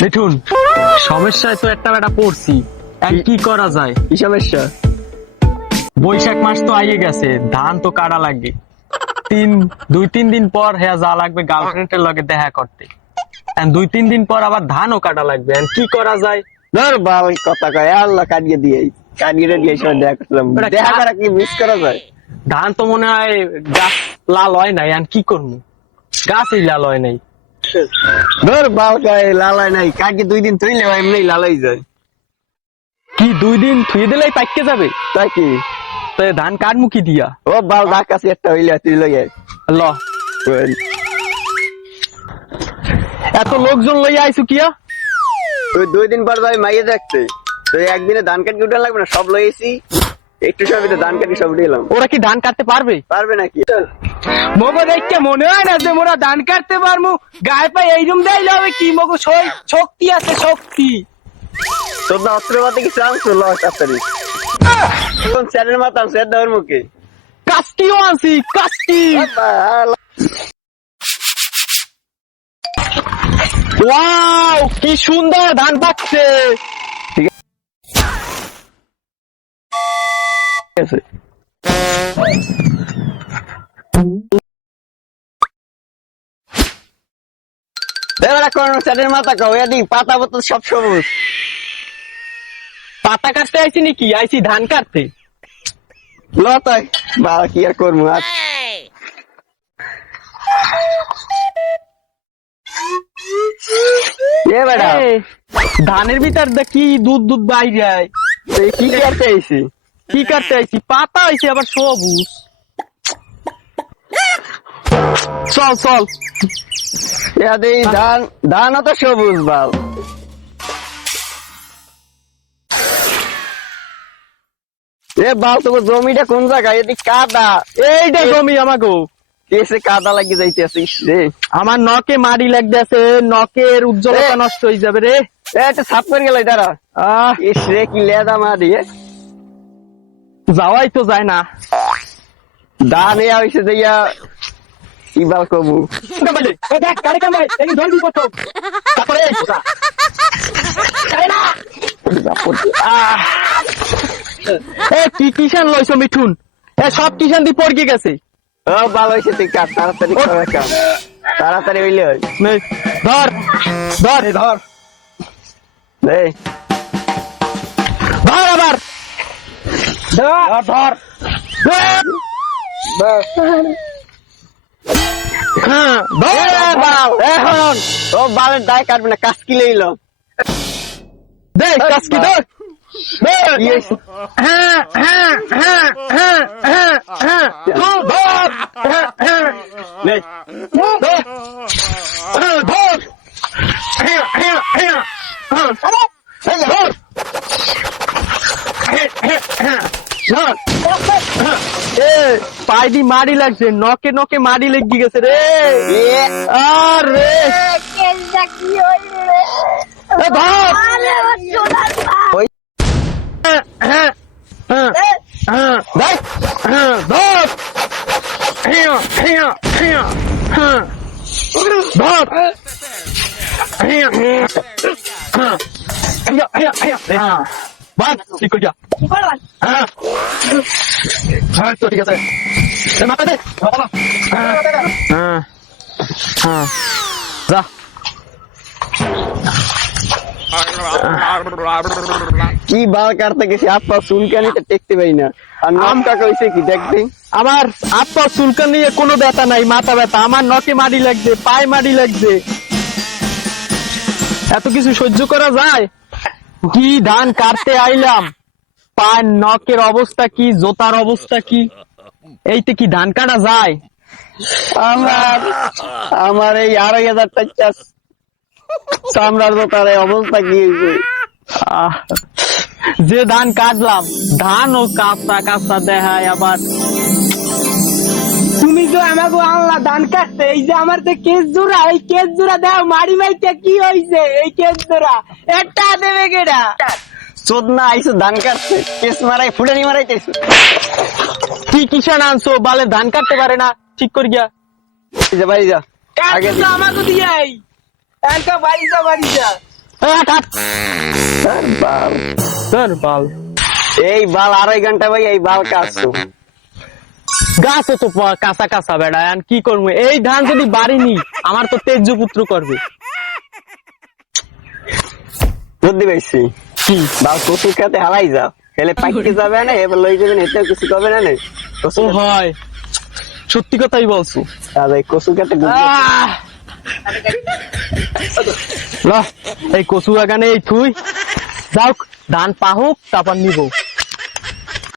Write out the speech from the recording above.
মিঠুন, সমস্যায় তো একটা বেটা পড়ছি, কি করা যায়? কি সমস্যা? বৈশাখ মাস তো আইয়ে গেছে, ধান তো কাটা লাগবে। 2-3 দিন পর হ্যাঁ যা লাগবে গার্লফ্রেন্ডের লগে দেখা করতে, 2-3 দিন পর আবার ধানও কাটা লাগবে। কি করা যায়? ধর বাল কথা কয়, আল্লাহ কাটিয়ে দিয়ে সব দেখা করলাম। দেখা করা কি মিস করা যায়? ধান তো মনে হয় গাছ লাল হয় নাই, কি করবো? গাছই লাল হয় নাই। ধর বাল কয় লালাই নাই, কাটিয়ে 2 দিন থইলে এমনি লালাই যায়। কি 2 দিন থুয়ে দিলেই পাইকে যাবে? তাই কি? তো ধান কাটমু কি দিয়া? ও বাল ডাক আছে একটা হইলে তুই লগে ল, এত লোকজন লইয়া আইছু কিয়া? তুই 2 দিন পর যাবি মাইয়ে দেখতে, তুই একদিনে ধান কাটি উঠে লাগবে না, সব লইছি একটু সবই ধান কাটি সব উঠেলাম। ওরা কি ধান কাটতে পারবে? পারবে নাকি? মগো দেখতে মনে হয় না যে মোরা ধান কাটতে পারবো। গায়ে পায়ে এইরকম দেইলে হবে কি? মগো শক্তি আছে, শক্তি। তোর না অস্ত্রপাতি কিছু আনছো? লস তাড়াতাড়ি কোন চ্যানেল মাতাম সেট দেওয়ার মুখে কাস্টিও আনছি, কাস্টি। ওয়াও, কি সুন্দর ধান পাকছে। ঠিক আছে, এবারে কোন চ্যানেল মাথা কাও এদিক পাতা পত্র সব সবুজ। পাতা কাটতে আইছি নাকি? আইছি ধান কাটতে। লতাই বা কি আর করবো আজ। এ বেটা ধানের ভিতর কি দুধ দুধ বাইরে আয়। কি করতে আইছি? কি কাটতে আইছি? পাতা আইছি আবার সবুজ। চল চল, এই ধান তো সবুজ বাল। এ বাল তোমার জমিটা কোন জায়গায়? এদিক কাদা। এইটা জমি আমাকে। কেসে কাদা লাগিয়ে যাইতেছিস রে। আমার নখে মাড়ি লাগতেছে, নখের উজ্জ্বলতা নষ্ট হয়ে যাবে রে। একটা সাপ করে গেল দাঁড়া। ইস রে কি লেদা মারি। যাওয়াই তো যায় না। ধান এ হইছে যাইয়া কি বাল কবু। কি কিষান লইছো মিঠুন? সব কিষান দিয়ে পড়কে গেছে। ও ভালো হয়েছে, তুই কাট তাড়াতাড়ি কাম, তাড়াতাড়ি হইলে হয়। ধর ধর ধর এই ধর আবার ধর ধর। হ্যাঁ ধর বাল। এখন ও বালের দায় কাটবে না, কাজকি লইল। দেখ কাজকি ধর। হ্যাঁ হ্যাঁ হ্যাঁ হ্যাঁ হ্যাঁ হ্যাঁ ধর হ্যাঁ পাইদি মারি লাগছে, নকে নকে মারি লেগে গেছে রে। আরে ঠিক আছে মাথা দে যা। কি বাল কাটতে গেছি, আপা চুলকানিতে টেকতে পারি না। আর নামটা কইছে কি দেখবি? আমার আপা চুলকান নিয়ে কোনো ব্যথা নাই, মাথা ব্যথা। আমার নখে মারি লাগছে, পায়ে মারি লাগছে। এত কিছু সহ্য করা যায়? কি ধান কাটতে আইলাম, পায়ের নখের অবস্থা কি, জোতার অবস্থা কি, এইতে কি ধান কাটা যায়? আমার এই 2,500 টাকা চামড়ার জোতার অবস্থা কি হয়েছে? যে ধান কাটলাম, ধান ও কাঁচা কাঁচা দেখায়। আবার তুমি তুমি যে আমাকে আনলা ধান কাটতে, এই যে আমার যে কেস জোড়া, এই কেস জোড়া দাও মারি মাইতে কি হইছে? এই কেস জোড়া একটা দেবে কেডা? চোদ না আইসো ধান কাটতে, কেস মারাই ফুটানি মারাইতেছে। তুই কিষান আনছো বালে ধান কাটতে পারে না, ঠিক করি গিয়া। এই যে বাড়ি যা আগে কাটছো আমাকে দিয়াই, এনকা বাড়ি যা বাড়ি যা। কাট স্যার বাল, ধর বাল। এই বাল 2.5 ঘন্টা ভাই এই বাল কাটছো। গাছও তো কাঁচা কাঁচা বেড়া, আর কি করবো? এই ধান যদি বাড়ি নি আমার তো তেজ পুত্র করবে। বুদ্ধি পাইছি, কি বাল কচু খেতে হালাই যাও, খেলে পাইতে যাবে না, এবার লই যাবেন, এতেও কিছু করবে না। ও হয়, সত্যি কথাই বলছো। কচু খেতে আহ! ল, এই কচু বাগানে এই থুই যাও, ধান পাহুক তারপর নিব।